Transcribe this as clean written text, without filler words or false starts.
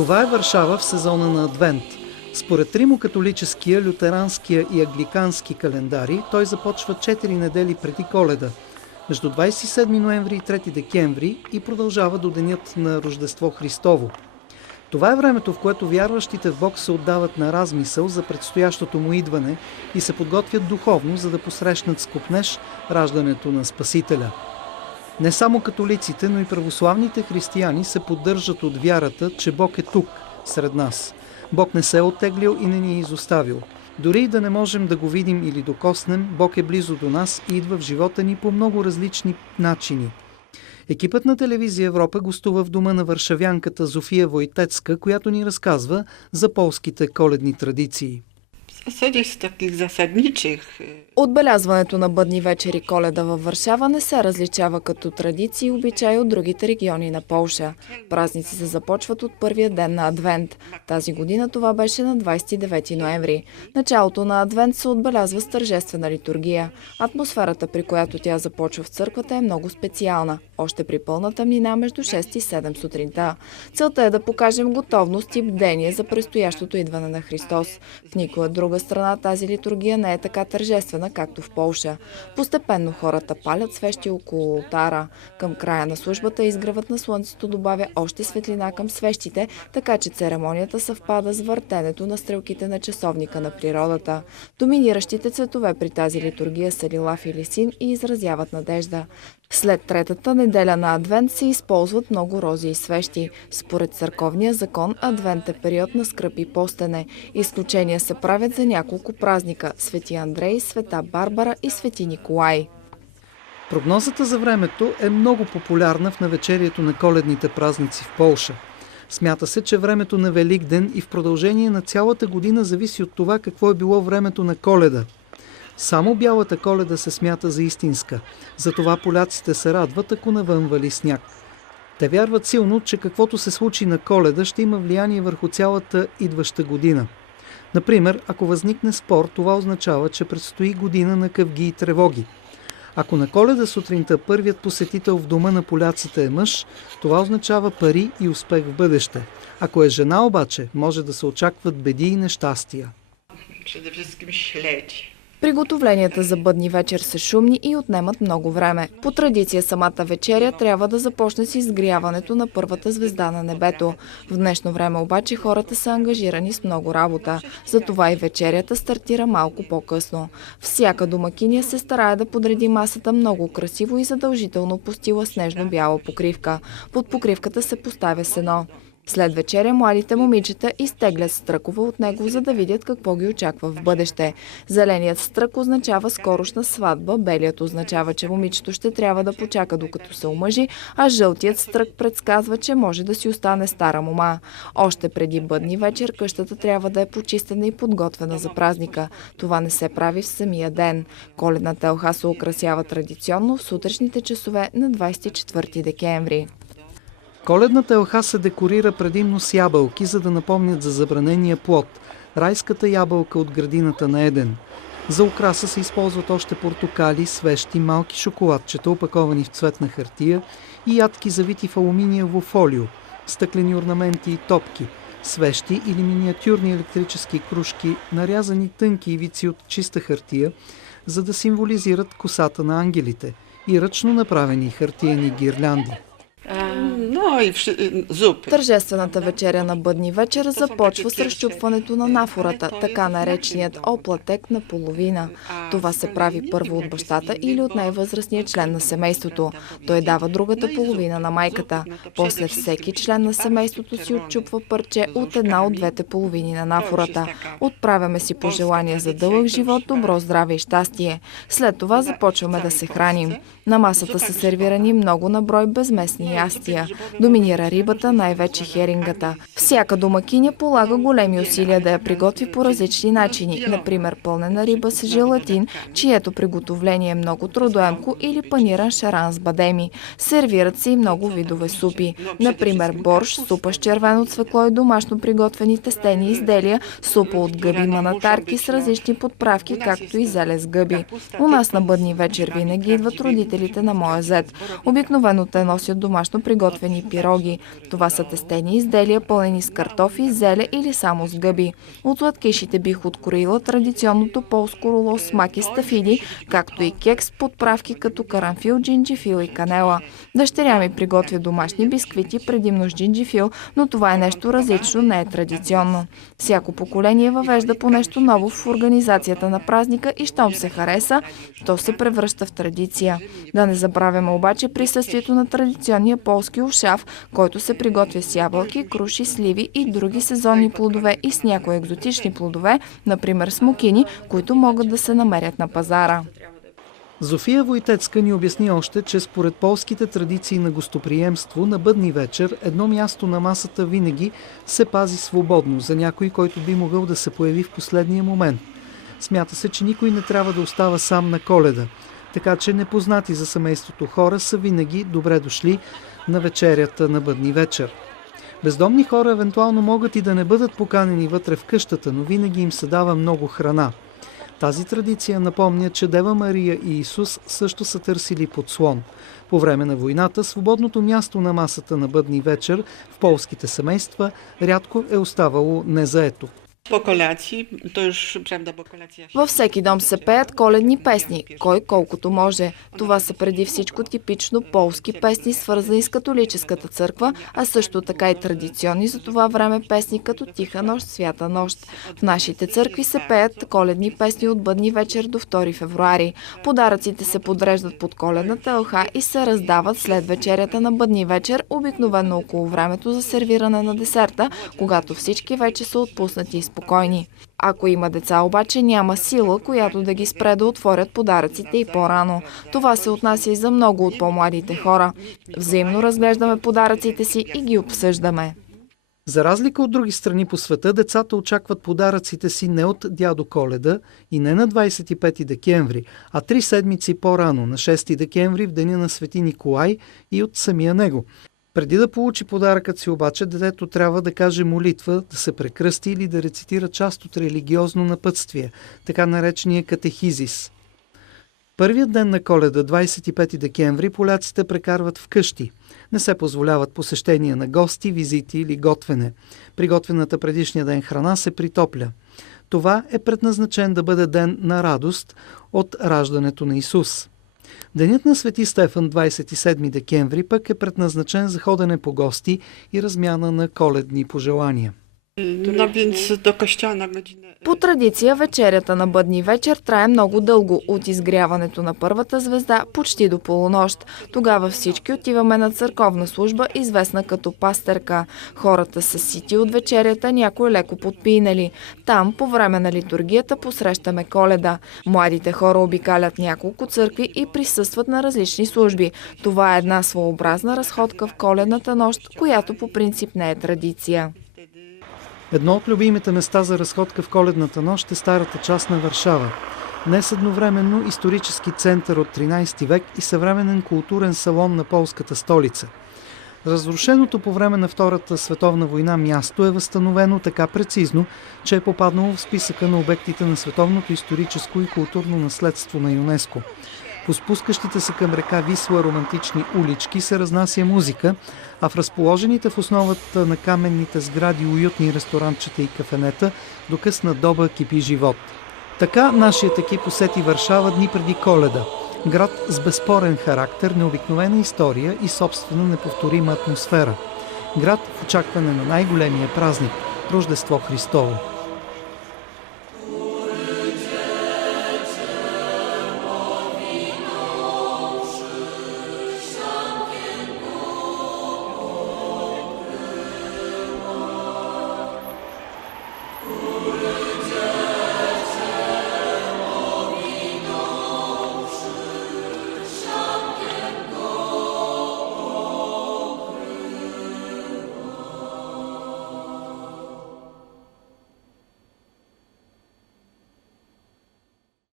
Това е Варшава в сезона на Адвент. Според римокатолическия, лютеранския и англикански календари, той започва 4 недели преди Коледа, между 27 ноември и 3 декември и продължава до денят на Рождество Христово. Това е времето, в което вярващите в Бог се отдават на размисъл за предстоящото му идване и се подготвят духовно, за да посрещнат с копнеж раждането на Спасителя. Не само католиците, но и православните християни се поддържат от вярата, че Бог е тук, сред нас. Бог не се е оттеглил и не ни е изоставил. Дори и да не можем да го видим или докоснем, Бог е близо до нас и идва в живота ни по много различни начини. Екипът на телевизия Европа гостува в дома на варшавянката Зофия Войтецка, която ни разказва за полските коледни традиции. Отбелязването на бъдни вечери Коледа във Варшава не се различава като традиции и обичаи от другите региони на Полша. Празници се започват от първия ден на Адвент. Тази година това беше на 29 ноември. Началото на Адвент се отбелязва с тържествена литургия. Атмосферата, при която тя започва в църквата, е много специална. Още при пълна тъмнина между 6 и 7 сутринта. Целта е да покажем готовност и бдение за предстоящото идване на Христос. В никоя друга страна тази литургия не е така тържествена, както в Полша. Постепенно хората палят свещи около олтара. Към края на службата изгревът на слънцето добавя още светлина към свещите, така че церемонията съвпада с въртенето на стрелките на часовника на природата. Доминиращите цветове при тази литургия са лилав или син и изразяват надежда. След третата неделя на Адвент се използват много рози и свещи. Според църковния закон, Адвент е период на скръб и постене. Изключения се правят за няколко празника – Свети Андрей, Света Барбара и Свети Николай. Прогнозата за времето е много популярна в навечерието на коледните празници в Полша. Смята се, че времето на Великден и в продължение на цялата година зависи от това какво е било времето на Коледа. Само бялата Коледа се смята за истинска. Затова поляците се радват, ако навън вали сняг. Те вярват силно, че каквото се случи на Коледа ще има влияние върху цялата идваща година. Например, ако възникне спор, това означава, че предстои година на къвги и тревоги. Ако на Коледа сутринта първият посетител в дома на поляците е мъж, това означава пари и успех в бъдеще. Ако е жена обаче, може да се очакват беди и нещастия. Приготовленията за бъдни вечер са шумни и отнемат много време. По традиция самата вечеря трябва да започне с изгряването на първата звезда на небето. В днешно време обаче хората са ангажирани с много работа. Затова и вечерята стартира малко по-късно. Всяка домакиня се старае да подреди масата много красиво и задължително постила снежно-бяла покривка. Под покривката се поставя сено. След вечеря младите момичета изтеглят стръкова от него, за да видят какво ги очаква в бъдеще. Зеленият стрък означава скорошна сватба, белият означава, че момичето ще трябва да почака докато се омъжи, а жълтият стрък предсказва, че може да си остане стара мома. Още преди бъдни вечер къщата трябва да е почистена и подготвена за празника. Това не се прави в самия ден. Коледната елха се украсява традиционно в сутрешните часове на 24 декември. Коледната елха се декорира предимно с ябълки, за да напомнят за забранения плод – райската ябълка от градината на Еден. За украса се използват още портокали, свещи, малки шоколадчета, опаковани в цветна хартия и ядки завити в алуминиево фолио, стъклени орнаменти и топки, свещи или миниатюрни електрически кружки, нарязани тънки ивици от чиста хартия, за да символизират косата на ангелите, и ръчно направени хартиени гирлянди. Тържествената вечеря на бъдни вечер започва с разчупването на нафората, така нареченият оплатек на половина. Това се прави първо от бащата или от най-възрастния член на семейството. Той дава другата половина на майката. После всеки член на семейството си отчупва парче от една от двете половини на нафората. Отправяме си пожелания за дълъг живот, добро здраве и щастие. След това започваме да се храним. На масата са сервирани много на брой безместни ястия. Доминира рибата, най-вече херингата. Всяка домакиня полага големи усилия да я приготви по различни начини. Например, пълнена риба с желатин, чието приготовление е много трудоемко, или паниран шаран с бадеми. Сервират се и много видове супи. Например, борщ, супа с червено цвекло и домашно приготвени тестени изделия, супа от гъби манатарки с различни подправки, както и зеле с гъби. У нас на бъдни вечер винаги идват родителите на моя зет. Обикновено те носят домашно приготвени пироги пироги. Това са тестени изделия, пълнени с картофи, зеле или само с гъби. От сладкишите бих откроила традиционното полско руло с мак и стафиди, както и кекс с подправки като карамфил, джинджифил и канела. Дъщеря ми приготвя домашни бисквити, предимно с джинджифил, но това е нещо различно, не е традиционно. Всяко поколение въвежда по нещо ново в организацията на празника и щом се хареса, то се превръща в традиция. Да не забравяме обаче присъствието на традиционния полски ушав, който се приготвя с ябълки, круши, сливи и други сезонни плодове и с някои екзотични плодове, например смокини, които могат да се намерят на пазара. Зофия Войтецка ни обясни още, че според полските традиции на гостоприемство на бъдни вечер едно място на масата винаги се пази свободно за някой, който би могъл да се появи в последния момент. Смята се, че никой не трябва да остава сам на Коледа, така че непознати за семейството хора са винаги добре дошли на вечерята на бъдни вечер. Бездомни хора евентуално могат и да не бъдат поканени вътре в къщата, но винаги им се дава много храна. Тази традиция напомня, че Дева Мария и Исус също са търсили подслон. По време на войната свободното място на масата на бъдни вечер в полските семейства рядко е оставало незаето. Във всеки дом се пеят коледни песни, кой колкото може. Това са преди всичко типично полски песни, свързани с католическата църква, а също така и традиционни за това време песни като Тиха нощ, Свята нощ. В нашите църкви се пеят коледни песни от бъдни вечер до 2 февруари. Подаръците се подреждат под коледната елха и се раздават след вечерята на бъдни вечер, обикновено около времето за сервиране на десерта, когато всички вече са отпуснати и спокойни. Ако има деца обаче, няма сила, която да ги спре да отворят подаръците и по-рано. Това се отнася и за много от по-младите хора. Взаимно разглеждаме подаръците си и ги обсъждаме. За разлика от други страни по света, децата очакват подаръците си не от дядо Коледа и не на 25 декември, а 3 седмици по-рано, на 6 декември, в деня на Свети Николай и от самия него. Преди да получи подаръкът си обаче, детето трябва да каже молитва, да се прекръсти или да рецитира част от религиозно напътствие, така наречения катехизис. Първият ден на Коледа, 25 декември, поляците прекарват вкъщи. Не се позволяват посещения на гости, визити или готвене. Приготвената предишния ден храна се притопля. Това е предназначен да бъде ден на радост от раждането на Исус. Денят на Свети Стефан, 27 декември, пък е предназначен за ходене по гости и размяна на коледни пожелания. По традиция вечерята на бъдни вечер трае много дълго, от изгряването на първата звезда почти до полунощ. Тогава всички отиваме на църковна служба, известна като пастерка. Хората са сити от вечерята, някои леко подпинали. Там, по време на литургията, посрещаме Коледа. Младите хора обикалят няколко църкви и присъстват на различни служби. Това е една своеобразна разходка в Коледната нощ, която по принцип не е традиция. Едно от любимите места за разходка в Коледната нощ е старата част на Варшава. Днес едновременно исторически център от 13 век и съвременен културен салон на полската столица. Разрушеното по време на Втората световна война място е възстановено така прецизно, че е попаднало в списъка на обектите на световното историческо и културно наследство на ЮНЕСКО. По спускащите се към река Висла романтични улички се разнася музика, а в разположените в основата на каменните сгради уютни ресторантчета и кафенета до късна доба кипи живот. Така нашият екип усети Варшава дни преди Коледа. Град с безспорен характер, необикновена история и собствена неповторима атмосфера. Град в очакване на най-големия празник – Рождество Христово.